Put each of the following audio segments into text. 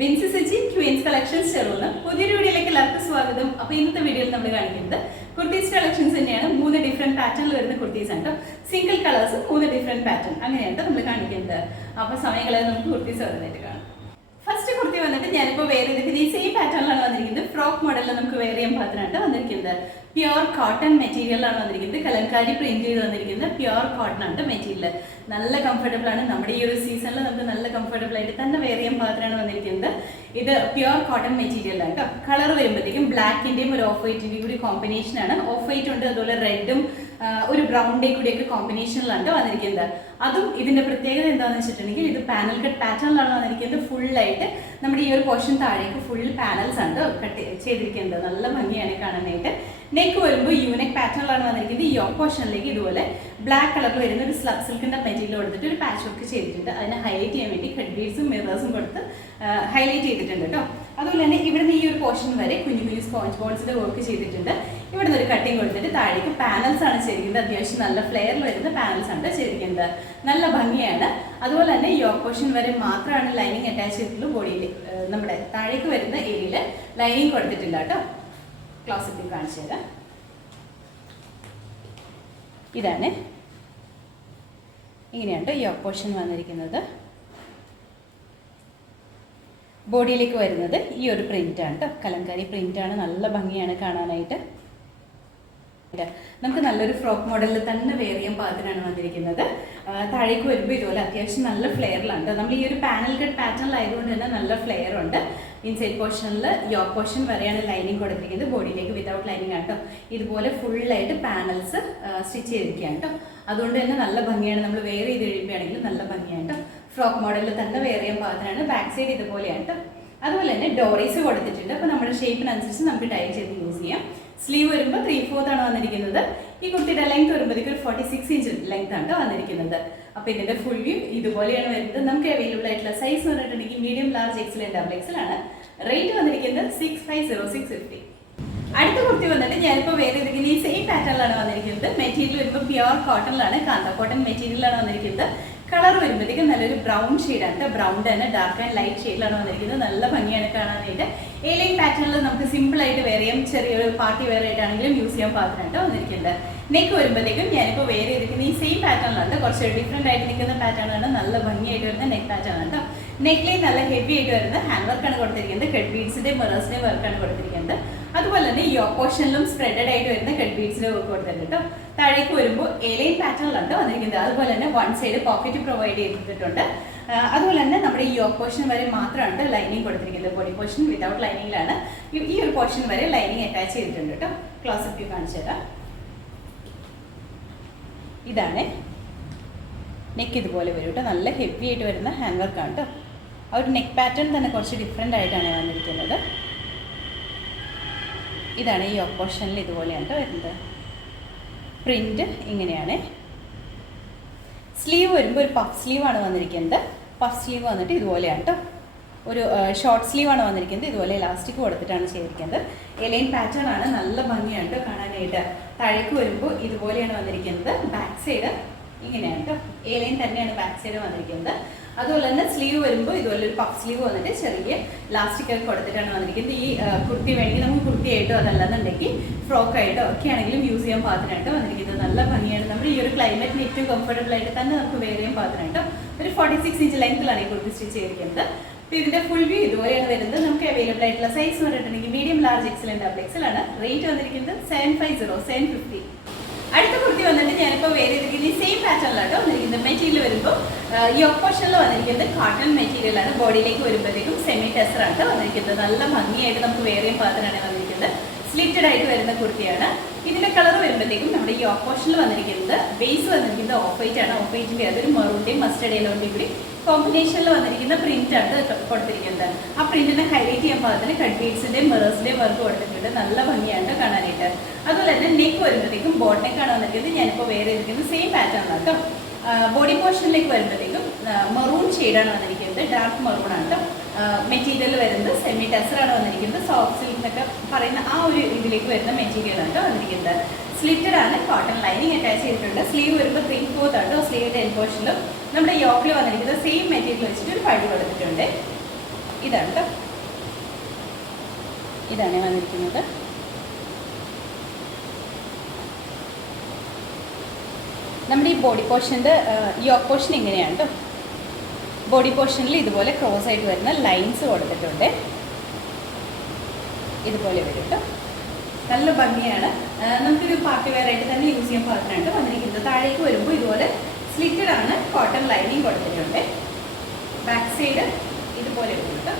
Binsi Sachi Queen's collections ചെറുന്ന് പുതിയൊരു വീഡിയോയിലേക്ക് എല്ലാവർക്കും സ്വാഗതം. അപ്പോൾ ഇന്നത്തെ വീഡിയോയിൽ നമ്മൾ കാണിക്കുന്നത് കുർത്തീസ് കളക്ഷൻസ് തന്നെയാണ്. 3 ഡിഫറെന്റ് പാറ്റേണിൽ വരുന്ന കുർത്തീസ് ആണ്. സിംഗിൾ കളേഴ്സ് 3 ഡിഫറെന്റ് പാറ്റേൺ അങ്ങനെയാണ് നമ്മൾ കാണിക്കുന്നത്. അപ്പോൾ സമയങ്ങളെ നമുക്ക് കുർത്തീസ് വരുന്നതായിട്ട് കാണാം. ഫസ്റ്റ് കുർത്തി വന്നിട്ട് ഞാനിപ്പോൾ വേറെ ചെയ്തിരിക്കുന്നത് ഈ സെയിം പാറ്റേണിലാണ് വന്നിരിക്കുന്നത്. ഫ്രോക്ക് മോഡലിൽ നമുക്ക് വേറെ ചെയ്യാൻ പാത്രമാണ് വന്നിരിക്കുന്നത്. പ്യുവർ കോട്ടൺ മെറ്റീരിയലാണ് വന്നിരിക്കുന്നത്. കലങ്കാരി പ്രിന്റ് ചെയ്ത് വന്നിരിക്കുന്നത് പ്യുവർ കോട്ടൺ ആണ് മെറ്റീരിയൽ. നല്ല കംഫർട്ടബിൾ ആണ്. നമ്മുടെ ഈ ഒരു സീസണിൽ നമുക്ക് നല്ല കംഫർട്ടബിൾ ആയിട്ട് തന്നെ വേറെ ചെയ്യാൻ പാത്രമാണ് വന്നിരിക്കുന്നത്. ഇത് പ്യുവർ കോട്ടൺ മെറ്റീരിയൽ ആണ് കേട്ടോ. കളർ വരുമ്പോഴത്തേക്കും ബ്ലാക്കിന്റെയും ഒരു ഓഫ് വൈറ്റിന്റെയും കൂടി കോമ്പിനേഷൻ ആണ്. ഓഫ് വൈറ്റ് ഉണ്ട്, അതുപോലെ റെഡും ഒരു ബ്രൗണിന്റെയും കൂടിയൊക്കെ കോമ്പിനേഷനിലാണ് വന്നിരിക്കുന്നത്. അതും ഇതിന്റെ പ്രത്യേകത എന്താണെന്ന് വെച്ചിട്ടുണ്ടെങ്കിൽ ഇത് പാനൽ കട്ട് പാറ്റേണിലാണ് വന്നിരിക്കുന്നത്. ഫുള്ളായിട്ട് നമ്മുടെ ഈ ഒരു പോർഷൻ താഴേക്ക് ഫുൾ പാനൽസ് ആണ് കട്ട് ചെയ്തിരിക്കുന്നത്. നല്ല ഭംഗിയാണ് കാണാനായിട്ട്. നെക്ക് വരുമ്പോൾ യൂണിക് പാറ്റേണിലാണ് വന്നിരിക്കുന്നത്. ഈ യോക്ക് പോർഷനിലേക്ക് ഇതുപോലെ ബ്ലാക്ക് കളറിൽ വരുന്ന ഒരു സ്ലബ് സിൽക്കിന്റെ മെറ്റീരിയൽ കൊടുത്തിട്ട് ഒരു പാച്ച് വർക്ക് ചെയ്തിട്ടുണ്ട്. അതിനെ ഹൈലൈറ്റ് ചെയ്യാൻ വേണ്ടി ഹെഡ് ബീഡ്സും മിറേഴ്സും കൊടുത്ത് ഹൈലൈറ്റ് ചെയ്തിട്ടുണ്ട് കേട്ടോ. അതുപോലെ തന്നെ ഇവിടുന്ന് ഈ ഒരു പോർഷൻ വരെ കുഞ്ഞു കുഞ്ഞു സ്പോഞ്ച് ബോൾസിന്റെ വർക്ക് ചെയ്തിട്ടുണ്ട്. ഇവിടുന്ന് ഒരു കട്ടിങ് കൊടുത്തിട്ട് താഴേക്ക് പാനൽസ് ആണ് ചെയ്തിരിക്കുന്നത്. അത്യാവശ്യം നല്ല ഫ്ലെയറിൽ വരുന്ന പാനൽസ് ആണ് ചെയ്തിരിക്കുന്നത്. നല്ല ഭംഗിയാണ്. അതുപോലെ തന്നെ യോക്ക് പോർഷൻ വരെ മാത്രമാണ് ലൈനിങ് അറ്റാച്ച് ചെയ്തിട്ടുള്ളൂ. ബോഡിയിൽ നമ്മുടെ താഴേക്ക് വരുന്ന ഏരിയയിൽ ലൈനിങ് കൊടുത്തിട്ടില്ല കേട്ടോ. ക്ലോസറ്റിൽ കാണിച്ചു തരാം. ഇതാണ്, ഇങ്ങനെയാണ് യോക്ക് പോർഷൻ വന്നിരിക്കുന്നത്. ബോഡിയിലേക്ക് വരുന്നത് ഈ ഒരു പ്രിന്റ് ആണ് കേട്ടോ. കലങ്കാരി പ്രിന്റ് ആണ്. നല്ല ഭംഗിയാണ് കാണാനായിട്ട്. നമുക്ക് നല്ലൊരു ഫ്രോക്ക് മോഡലിൽ തന്നെ വേറെ ചെയ്യാൻ പാകത്തിനാണ് വന്നിരിക്കുന്നത്. താഴേക്ക് വരുമ്പോൾ ഇതുപോലെ അത്യാവശ്യം നല്ല ഫ്ലെയറിലാണ്. നമ്മൾ ഈ ഒരു പാനൽ കട്ട് പാറ്റേണിലായതുകൊണ്ട് തന്നെ നല്ല ഫ്ലെയർ ഉണ്ട്. ഇൻസൈഡ് പോർഷനിൽ യോക്ക് പോർഷൻ വരെയാണ് ലൈനിങ് കൊടുത്തിരിക്കുന്നത്. ബോഡിയിലേക്ക് വിതൗട്ട് ലൈനിങ് ആണ് കേട്ടോ. ഇതുപോലെ ഫുള്ളായിട്ട് പാനൽസ് സ്റ്റിച്ച് ചെയ്തിരിക്കുകയാണ് കേട്ടോ. അതുകൊണ്ട് തന്നെ നല്ല ഭംഗിയാണ്. നമ്മൾ വേറെ ചെയ്ത് കഴിയുകയാണെങ്കിൽ നല്ല ഭംഗിയാണ് കേട്ടോ. ഫ്രോക്ക് മോഡലിൽ തന്നെ വേറെ ചെയ്യാൻ പാകത്തിനാണ്. ബാക്ക് സൈഡ് ഇതുപോലെയാണ് കേട്ടോ. അതുപോലെ തന്നെ ഡോറീസ് കൊടുത്തിട്ടുണ്ട്. അപ്പോൾ നമ്മുടെ ഷേപ്പിനനുസരിച്ച് നമുക്ക് ടൈ ചെയ്ത് യൂസ് ചെയ്യാം. സ്ലീവ് വരുമ്പോൾ 3/4 ആണ് വന്നിരിക്കുന്നത്. ഈ കുർത്തിയുടെ ലെങ്ത് വരുമ്പോഴത്തേക്ക് ഒരു 46 ഇഞ്ച് ലെങ്ത് ആണ് വന്നിരിക്കുന്നത്. അപ്പോൾ ഇതിന്റെ ഫുൾ വ്യൂ ഇതുപോലെയാണ് വരുന്നത്. നമുക്ക് അവൈലബിൾ ആയിട്ടുള്ള സൈസ് എന്ന് പറഞ്ഞിട്ടുണ്ടെങ്കിൽ medium, large, Excel and double XL ആണ്. റേറ്റ് വന്നിരിക്കുന്നത് 650650. അടുത്ത കുർത്തി വന്നിട്ട് ഞാനിപ്പോൾ വേറെ ഏതെങ്കിലും ഈ സെയിം പാറ്റേണിലാണ് വന്നിരിക്കുന്നത്. മെറ്റീരിയൽ വരുമ്പോൾ പ്യുവർ കോട്ടണിലാണ്, കാന്ത കോട്ടൺ മെറ്റീരിയലാണ് വന്നിരിക്കുന്നത്. കളർ വരുമ്പോഴത്തേക്കും നല്ലൊരു ബ്രൗൺ ഷെയ്ഡാണ്. ബ്രൗൺ തന്നെ ഡാർക്ക് ആൻഡ് ലൈറ്റ് ഷെയ്ഡിലാണ് വന്നിരിക്കുന്നത്. നല്ല ഭംഗിയാണ് കാണാനായിട്ട്. എ ലൈൻ പാറ്റേണിൽ നമുക്ക് സിമ്പിൾ ആയിട്ട് വേറെ ചെയ്യാം. ചെറിയൊരു പാർട്ടി വെയർ ആയിട്ടാണെങ്കിലും യൂസ് ചെയ്യാൻ പാകത്തിനായിട്ട് വന്നിരിക്കുന്നത്. നെക്ക് വരുമ്പോഴത്തേക്കും ഞാനിപ്പോൾ വേറെ ചെയ്തിരിക്കുന്ന ഈ സെയിം പാറ്റേണിലാണ്. കുറച്ച് ഡിഫറെന്റ് ആയിട്ട് നിൽക്കുന്ന പാറ്റേണാണ്. നല്ല ഭംഗിയായിട്ട് വരുന്ന നെക്ക് പാറ്റേൺ ആണ് കേട്ടോ. നെക്കിലേ നല്ല ഹെവി ആയിട്ട് വരുന്ന ഹാൻഡ് വർക്കാണ് കൊടുത്തിരിക്കുന്നത്. ഹെഡ് ബീഡ്സിന്റെ മിറേഴ്സിന്റെ വർക്കാണ് കൊടുത്തിരിക്കുന്നത്. അതുപോലെ തന്നെ ഈ പോർഷനിലും സ്പ്രെഡഡ് ആയിട്ട് വരുന്ന ഹെഡ് ബീഡ്സിന്റെ വർക്ക് കൊടുത്തിട്ടുണ്ട് കേട്ടോ. താഴേക്ക് വരുമ്പോൾ എ ലൈൻ പാറ്റേണിലാണ് വന്നിരിക്കുന്നത്. അതുപോലെ തന്നെ വൺ സൈഡ് പോക്കറ്റ് പ്രൊവൈഡ് ചെയ്തിട്ടുണ്ട്. അതുപോലെ തന്നെ നമ്മുടെ ഈ യോക്ക് പോർഷൻ വരെ മാത്രമാണ് ലൈനിങ് കൊടുത്തിരിക്കുന്നത്. ബോഡി പോർഷൻ വിതൗട്ട് ലൈനിങ്ങിലാണ്. ഈ ഒരു പോർഷൻ വരെ ലൈനിങ് അറ്റാച്ച് ചെയ്തിട്ടുണ്ട് കേട്ടോ. ക്ലോസപ്പ് വ്യൂ കാണിച്ചു തരാം. ഇതാണ് നെക്ക്. ഇതുപോലെ വരും കേട്ടോ. നല്ല ഹെവി ആയിട്ട് വരുന്ന ഹാൻഡ് വർക്കാണ് കേട്ടോ. ആ ഒരു നെക്ക് പാറ്റേൺ തന്നെ കുറച്ച് ഡിഫറെൻ്റ് ആയിട്ടാണ് വന്നിരിക്കുന്നത്. ഇതാണ് ഈ യോക്ക് പോർഷനിൽ ഇതുപോലെയാണ് കേട്ടോ വരുന്നത്. പ്രിന്റ് ഇങ്ങനെയാണ്. സ്ലീവ് വരുമ്പോൾ ഒരു പഫ് സ്ലീവാണ് വന്നിരിക്കുന്നത്. പഫ് സ്ലീവ് വന്നിട്ട് ഇതുപോലെയാണ് കേട്ടോ. ഒരു ഷോർട്ട് സ്ലീവാണ് വന്നിരിക്കുന്നത്. ഇതുപോലെ ഇലാസ്റ്റിക് കൊടുത്തിട്ടാണ് ചെയ്തിരിക്കുന്നത്. എലൈൻ പാറ്റേൺ ആണ്. നല്ല ഭംഗിയാണ് കേട്ടോ കാണാനായിട്ട്. താഴേക്ക് വരുമ്പോൾ ഇതുപോലെയാണ് വന്നിരിക്കുന്നത്. ബാക്ക് സൈഡ് ഇങ്ങനെയാണ് കേട്ടോ. എലൈൻ തന്നെയാണ് ബാക്ക് സൈഡ് വന്നിരിക്കുന്നത്. അതുപോലെ തന്നെ സ്ലീവ് വരുമ്പോൾ ഇതുപോലെ ഒരു പഫ് സ്ലീവ് വന്നിട്ട് ചെറിയ ലാസ്റ്റിക് ഒക്കെ കൊടുത്തിട്ടാണ് വന്നിരിക്കുന്നത്. ഈ കുർത്തി വേണമെങ്കിൽ നമുക്ക് കുർത്തിയായിട്ടോ അതല്ലെന്നുണ്ടെങ്കിൽ ഫ്രോക്കായിട്ടോ ഒക്കെ ആണെങ്കിലും യൂസ് ചെയ്യാൻ പാകത്തിനായിട്ട് വന്നിരിക്കുന്നത്. നല്ല ഭംഗിയാണ്. നമ്മുടെ ഈ ഒരു ക്ലൈമറ്റിന് ഏറ്റവും കംഫർട്ടബിൾ ആയിട്ട് തന്നെ നമുക്ക് വേറെ ചെയ്യാൻ പാകത്തിനായിട്ടോ. ഒരു 46 ഇഞ്ച് ലെങ്ത്തിലാണ് ഈ കുർത്തി സ്റ്റിച്ച് ചെയ്തിരിക്കുന്നത്. അപ്പോൾ ഇതിന്റെ ഫുൾ വ്യൂ ഇതുപോലെയാണ് വരുന്നത്. നമുക്ക് അവൈലബിൾ ആയിട്ടുള്ള സൈസ് എന്ന് പറഞ്ഞിട്ടുണ്ടെങ്കിൽ medium, large, Excel and double XL ആണ്. റേറ്റ് വന്നിരിക്കുന്നത് 750. അടുത്ത കുർത്തി വന്നിട്ട് ഞാനിപ്പോൾ വേറെ ഏതെങ്കിലും സെയിം പാറ്റേണിലാട്ടോ വന്നിരിക്കുന്നത്. മെറ്റീരിയൽ വരുമ്പോൾ യോക്ക് പോർഷനിൽ വന്നിരിക്കുന്നത് കോട്ടൺ മെറ്റീരിയലാണ്. ബോഡിയിലേക്ക് വരുമ്പോഴത്തേക്കും സെമി ടെസറാണ് വന്നിരിക്കുന്നത്. നല്ല ഭംഗിയായിട്ട് നമുക്ക് വേറെയും പാറ്റേണാണ് വന്നിരിക്കുന്നത്. സ്ലിറ്റഡ് ആയിട്ട് വരുന്ന കുർത്തിയാണ്. ഇതിന്റെ കളർ വരുമ്പോഴത്തേക്കും നമ്മുടെ ഈ യോക്ക് പോർഷനിൽ വന്നിരിക്കുന്നത് ബേസ് വന്നിരിക്കുന്നത് ഓഫ് വൈറ്റ് ആണ്. ഓഫ് വൈറ്റിന്റെ അതൊരു മെറൂണിന്റെയും മസ്റ്റർഡ് യെല്ലോന്റെയും കൂടി കോമ്പിനേഷനിൽ വന്നിരിക്കുന്ന പ്രിന്റ് ആണ് കൊടുത്തിരിക്കുന്നത്. ആ പ്രിന്റിനെ ഹൈലൈറ്റ് ചെയ്യാൻ പാകത്തിന് കട്ട് ബീഡ്സിന്റെയും മിറേഴ്സിന്റെയും വർക്ക് കൊടുത്തിട്ടുണ്ട്. നല്ല ഭംഗിയാണ് കാണാനായിട്ട്. അതുപോലെ തന്നെ നെക്ക് വരുമ്പോഴത്തേക്കും ബോട്ട് നെക്കാണ് വന്നിരിക്കുന്നത്. ഞാനിപ്പോൾ വേറെ ഇരിക്കുന്നത് സെയിം പാറ്റേൺ ആണ് കേട്ടോ. ബോഡി പോർഷനിലേക്ക് വരുമ്പോഴത്തേക്കും മെറൂൺ ഷെയ്ഡാണ് വന്നിരിക്കുന്നത്. ഡാർക്ക് മെറൂൺ ആണ് കേട്ടോ. മെറ്റീരിയൽ വരുന്നത് സെമി ടെസറാണ് വന്നിരിക്കുന്നത്. സോഫ്റ്റ് സിൽക്ക് എന്നൊക്കെ പറയുന്ന ആ ഒരു ഇതിലേക്ക് വരുന്ന മെറ്റീരിയൽ ആണ് വന്നിരിക്കുന്നത്. സ്ലിറ്റഡ് ആണ്. കോട്ടൺ ലൈനിങ് അറ്റാച്ച് ചെയ്തിട്ടുണ്ട്. സ്ലീവ് വരുമ്പോൾ 3/4 ആണ്. സ്ലീവിന്റെ എൽ പോർഷനിലും നമ്മുടെ യോക്കിൽ വന്നിരിക്കുന്നത് സെയിം മെറ്റീരിയൽ വെച്ചിട്ട് ഒരു പടി കൊടുത്തിട്ടുണ്ട്. ഇതാണ് കേട്ടോ, ഇതാണ് വന്നിരിക്കുന്നത്. നമ്മുടെ ഈ ബോഡി പോർഷൻ്റെ യോക്ക് പോർഷൻ ഇങ്ങനെയാണ് കേട്ടോ. ബോഡി പോർഷനിൽ ഇതുപോലെ ക്രോസ് ആയിട്ട് വരുന്ന ലൈൻസ് കൊടുത്തിട്ടുണ്ട്. ഇതുപോലെ വരും കേട്ടോ, നല്ല ഭംഗിയാണ്. നമുക്കൊരു പാർട്ടി വെയർ ആയിട്ട് തന്നെ യൂസ് ചെയ്യാൻ പാകത്തിനായിട്ട് വന്നിരിക്കുന്നത്. താഴേക്ക് വരുമ്പോൾ ഇതുപോലെ സ്ലിറ്റഡ് ആണ്, കോട്ടൺ ലൈനിങ് കൊടുത്തിട്ടുണ്ട്. ബാക്ക് സൈഡ് ഇതുപോലെ വരും കേട്ടോ.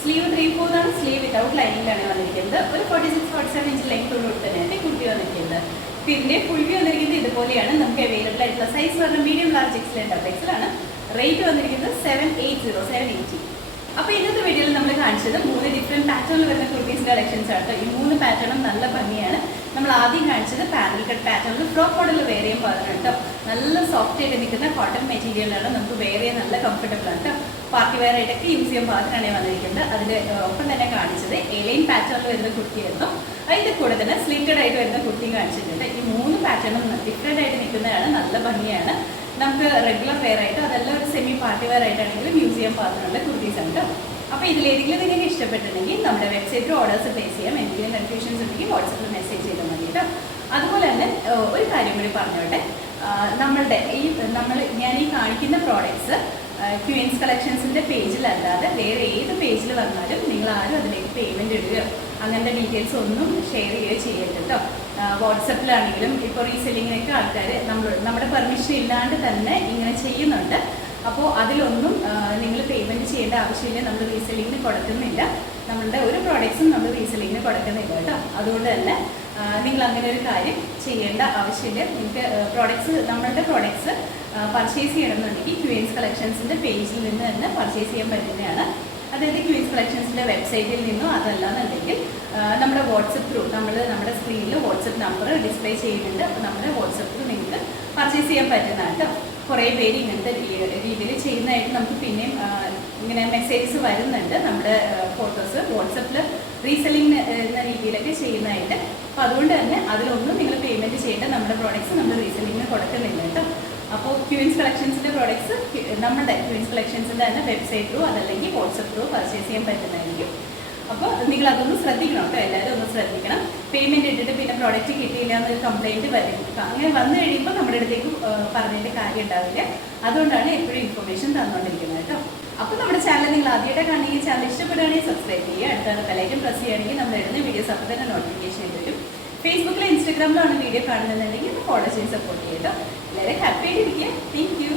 സ്ലീവ് 3/4 ആണ്, സ്ലീവ് വിതൗട്ട് ലൈനിങ്ങിലാണ് വന്നിരിക്കുന്നത്. ഒരു 46-47 ഇഞ്ച് ലെങ്ത് ഉള്ള തന്നെയാണ് കുർത്തി വന്നിരിക്കുന്നത്. പിന്നെ ഫുൾ വ്യൂ വന്നിരിക്കുന്നത് ഇതുപോലെയാണ്. നമുക്ക് അവൈലബിൾ ആയിട്ടുള്ള സൈസ് പറഞ്ഞാൽ medium, large, XL, double XL ആണ്. റേറ്റ് വന്നിരിക്കുന്നത് 780. അപ്പോൾ ഇന്നത്തെ വീഡിയോയിൽ നമ്മൾ കാണിച്ചത് 3 ഡിഫറെൻറ്റ് പാറ്റേണിൽ വരുന്ന കുർത്തീസ് കളക്ഷൻസ് ആണ്. ഈ 3 പാറ്റേണും നല്ല ഭംഗിയാണ്. നമ്മൾ ആദ്യം കാണിച്ചത് പാനൽ കട്ട് പാറ്റേണിൽ ഫ്രോക്ക് മോഡലിൽ വേറെ ചെയ്യാൻ പാടുന്നുണ്ട് കേട്ടോ. നല്ല സോഫ്റ്റ് ആയിട്ട് നിൽക്കുന്ന കോട്ടൺ മെറ്റീരിയലാണ്. നമുക്ക് വേറെ നല്ല കംഫർട്ടബിൾ ആണ് കേട്ടോ. പാർട്ടി വെയർ ആയിട്ടൊക്കെ യൂസ് ചെയ്യാൻ പാകത്തിനാണ് വന്നിരിക്കുന്നത്. അതിൻ്റെ ഒപ്പം തന്നെ കാണിച്ചത് എലൈൻ പാറ്റേണിൽ വരുന്ന കുർത്തിയായിരുന്നു. അതിൻ്റെ കൂടെ തന്നെ സ്ലിറ്റഡ് ആയിട്ട് വരുന്ന കുർത്തിയും കാണിച്ചിട്ടുണ്ട്. ഈ 3 പാറ്റേണും ഡിഫറെൻ്റ് ആയിട്ട് നിൽക്കുന്നതാണ്, നല്ല ഭംഗിയാണ്. നമുക്ക് റെഗുലർ വെയർ ആയിട്ട് അതെല്ലാം ഒരു സെമി പാർട്ടി വെയർ ആയിട്ടാണെങ്കിലും യൂസ് ചെയ്യാൻ പാകത്തിനുള്ള കുർത്തീസ് ആണ് കേട്ടോ. അപ്പോൾ ഇതിലേതെങ്കിലും നിങ്ങൾക്ക് ഇഷ്ടപ്പെട്ടിട്ടുണ്ടെങ്കിൽ നമ്മുടെ വെബ്സൈറ്റിൽ ഓർഡേഴ്സ് പ്ലേസ് ചെയ്യാം. എന്തെങ്കിലും കൺഫ്യൂഷൻസ് ഉണ്ടെങ്കിൽ വാട്സപ്പിൽ മെസ്സേജ് ചെയ്താൽ മതി കേട്ടോ. അതുപോലെ തന്നെ ഒരു കാര്യം കൂടി പറഞ്ഞോട്ടെ, നമ്മളുടെ ഞാൻ ഈ കാണിക്കുന്ന പ്രോഡക്ട്സ് ക്വീൻസ് കളക്ഷൻസിൻ്റെ പേജിലല്ലാതെ വേറെ ഏത് പേജിൽ വന്നാലും നിങ്ങൾ ആരും അതിലേക്ക് പേയ്മെൻറ്റ് ഇടുകയോ അങ്ങനത്തെ ഡീറ്റെയിൽസ് ഒന്നും ഷെയർ ചെയ്യുകയോ ചെയ്യരുത് കേട്ടോ. വാട്സപ്പിലാണെങ്കിലും ഇപ്പോൾ റീസെല്ലിങ്ങിനൊക്കെ ആൾക്കാർ നമ്മുടെ പെർമിഷൻ ഇല്ലാണ്ട് തന്നെ ഇങ്ങനെ ചെയ്യുന്നുണ്ട്. അപ്പോൾ അതിലൊന്നും നിങ്ങൾ പേയ്മെൻറ്റ് ചെയ്യേണ്ട ആവശ്യമില്ല. നമ്മൾ റീസെല്ലിങ്ങിന് കൊടുക്കുന്നില്ല, നമ്മളുടെ ഒരു പ്രോഡക്ട്സും നമ്മൾ റീസെല്ലിങ്ങിന് കൊടുക്കുന്നില്ല കേട്ടോ. അതുകൊണ്ട് തന്നെ നിങ്ങൾ അങ്ങനെ ഒരു കാര്യം ചെയ്യേണ്ട ആവശ്യമില്ല. നിങ്ങൾക്ക് നമ്മളുടെ പ്രോഡക്ട്സ് പർച്ചേസ് ചെയ്യണമെന്നുണ്ടെങ്കിൽ ക്വീൻസ് കളക്ഷൻസിൻ്റെ പേജിൽ നിന്ന് തന്നെ പർച്ചേസ് ചെയ്യാൻ പറ്റുന്നതാണ്. അതായത് ക്വീൻസ് കളക്ഷൻസിൻ്റെ വെബ്സൈറ്റിൽ നിന്നോ അതല്ലാന്നുണ്ടെങ്കിൽ നമ്മുടെ വാട്സപ്പ് ത്രൂ നമ്മുടെ സ്ക്രീനിൽ വാട്സപ്പ് നമ്പർ ഡിസ്പ്ലേ ചെയ്യുന്നുണ്ട്. അപ്പോൾ നമ്മുടെ വാട്സപ്പ് ത്രൂ നിങ്ങൾക്ക് പർച്ചേസ് ചെയ്യാൻ പറ്റുന്നതാണ് കേട്ടോ. കുറേ പേര് ഇങ്ങനത്തെ രീതിയിൽ ചെയ്യുന്നതായിട്ട് നമുക്ക് പിന്നെയും ഇങ്ങനെ മെസ്സേജസ് വരുന്നുണ്ട്. നമ്മുടെ ഫോട്ടോസ് വാട്സപ്പിൽ റീസെല്ലിംഗ് എന്ന രീതിയിലൊക്കെ ചെയ്യുന്നതായിട്ട്. അപ്പോൾ അതുകൊണ്ട് തന്നെ അതിലൊന്നും നിങ്ങൾ പേയ്മെൻറ്റ് ചെയ്യേണ്ട, നമ്മുടെ പ്രോഡക്ട്സ് നമ്മൾ റീസെല്ലിങ്ങിന് കൊടുക്കുന്നില്ല കേട്ടോ. അപ്പോൾ ക്വീൻസ് കളക്ഷൻസിൻ്റെ പ്രോഡക്ട്സ് നമ്മുടെ ക്വീൻസ് കളക്ഷൻസിൻ്റെ തന്നെ വെബ്സൈറ്റ് ത്രൂ അതല്ലെങ്കിൽ വാട്സപ്പ് ത്രൂ പർച്ചേസ് ചെയ്യാൻ പറ്റുന്നതായിരിക്കും. അപ്പോൾ നിങ്ങൾ അതൊന്ന് ശ്രദ്ധിക്കണം കേട്ടോ, എല്ലാവരും ഒന്ന് ശ്രദ്ധിക്കണം. പേയ്മെൻറ്റ് ഇട്ടിട്ട് പിന്നെ പ്രോഡക്റ്റ് കിട്ടിയില്ല എന്നൊരു കംപ്ലയിൻറ്റ് വരും. അങ്ങനെ വന്നു കഴിയുമ്പോൾ നമ്മുടെ അടുത്തേക്ക് പറഞ്ഞതിൻ്റെ കാര്യം ഉണ്ടാവില്ല. അതുകൊണ്ടാണ് എപ്പോഴും ഇൻഫർമേഷൻ തന്നുകൊണ്ടിരിക്കുന്നത് കേട്ടോ. അപ്പോൾ നമ്മുടെ ചാനൽ നിങ്ങൾ ആദ്യമായിട്ട് കാണുകയും ചാനൽ ഇഷ്ടപ്പെടുകയാണെങ്കിൽ സബ്സ്ക്രൈബ് ചെയ്യുക. അടുത്താണ് ബെല്ലൈക്കൺ പ്രസ് ചെയ്യുകയാണെങ്കിൽ നമ്മൾ ഇടുന്ന വീഡിയോസ് അപ്പോൾ തന്നെ നോട്ടിഫിക്കേഷൻ വരും. ഫേസ്ബുക്കിലും ഇൻസ്റ്റാഗ്രാമിലാണ് വീഡിയോ കാണുന്നതെന്നുണ്ടെങ്കിൽ ഒന്ന് ഫോളോ ചെയ്ത് സപ്പോർട്ട് ചെയ്യുക കേട്ടോ. എല്ലാവരും ഹാപ്പി ആയിട്ടിരിക്കുക. Thank you.